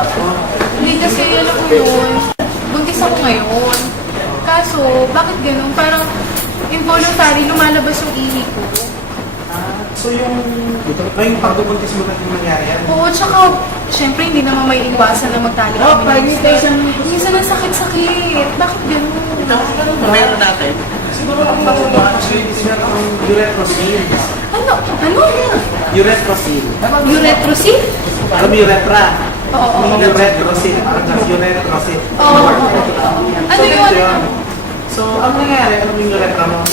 Nako. Hindi kasi, alam mo yun, buntis ako ngayon. Kaso, bakit ganun? Parang involuntary, lumalabas yung ihi ko. So yung pagbubuntis mo natin nangyari yan? Oo, tsaka, syempre, hindi naman may iwasan na magtali kami ng gusto. Minsan ang sakit-sakit. Bakit ganun? Meron natin. Siguro ang pagbubuntis actually is meron ang uretrocele. Ano? Ano? Uretrocele. Uretrocele? Alam mo uretra? Oo. Uretrocele. Parang just uretrocele. Oo. Ano yun? So, ang nangyayari, alam mo yung uretra mo?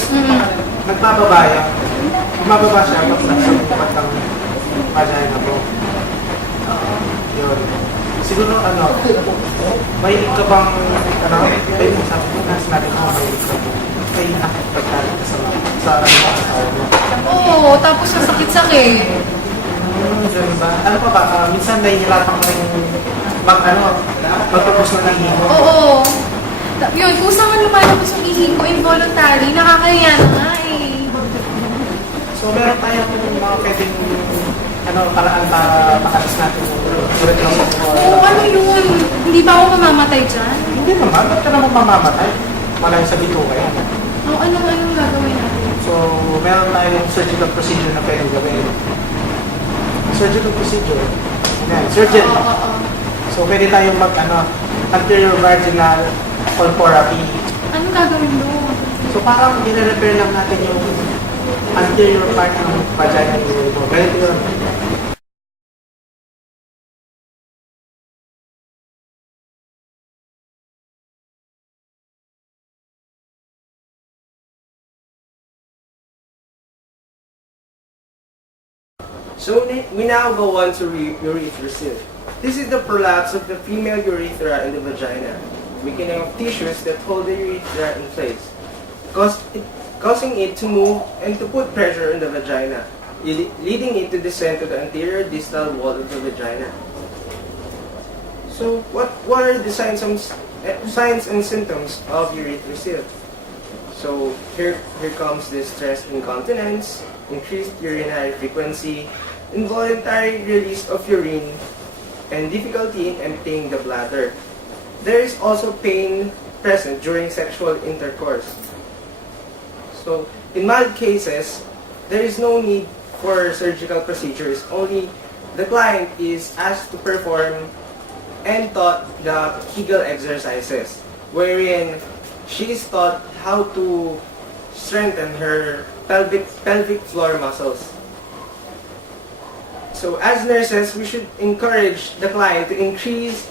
Nagpapabaya. Bumababa siya pag nagsabukat ng vagina mo. Yun. Siguro, may ka bang, ay, sabi ko, nasa natin ako, may nakapagtali ka sa asawa mo. Oo, tapos ang sakit-sakit. Ganun ba? Ano pa ba? Minsan nahihirapan ka rin magpapos ng ihi mo. Oo. Yun, kung saan lumalabas yung ihi ko, involuntary, nakakahiya na nga eh. So, meron tayong mga pwedeng paraan para makalis natin yung uretrocele mo. Oo, ano yun? Hindi ba ako mamamatay dyan? Hindi naman. Ba't ka naman mamamatay? Malayo sa bituka yan. Oo, anong gagawin natin? So, meron tayong surgical procedure na pwedeng gawin. Surgical procedure. Yan, surgery. Oo. So, pwede tayong anterior vaginal colporaphy. Anong gagawin doon? So, parang i-repair lang natin yung anterior part ng vagina mo. Ganito yun. So we now go on to urethrosil. This is the prolapse of the female urethra in the vagina, weakening of tissues that hold the urethra in place, causing it to move and to put pressure on the vagina, leading it to descend to the anterior distal wall of the vagina. So what are the signs and symptoms of urethrosil? So here comes the stress incontinence, increased urinary frequency, involuntary release of urine, and difficulty in emptying the bladder. There is also pain present during sexual intercourse. So, in mild cases, there is no need for surgical procedures. Only the client is asked to perform and taught the Kegel exercises, wherein she is taught how to strengthen her pelvic floor muscles. So as nurses, we should encourage the client to increase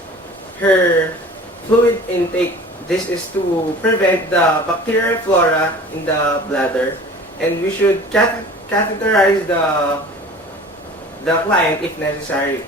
her fluid intake. This is to prevent the bacterial flora in the bladder, and we should catheterize the client if necessary.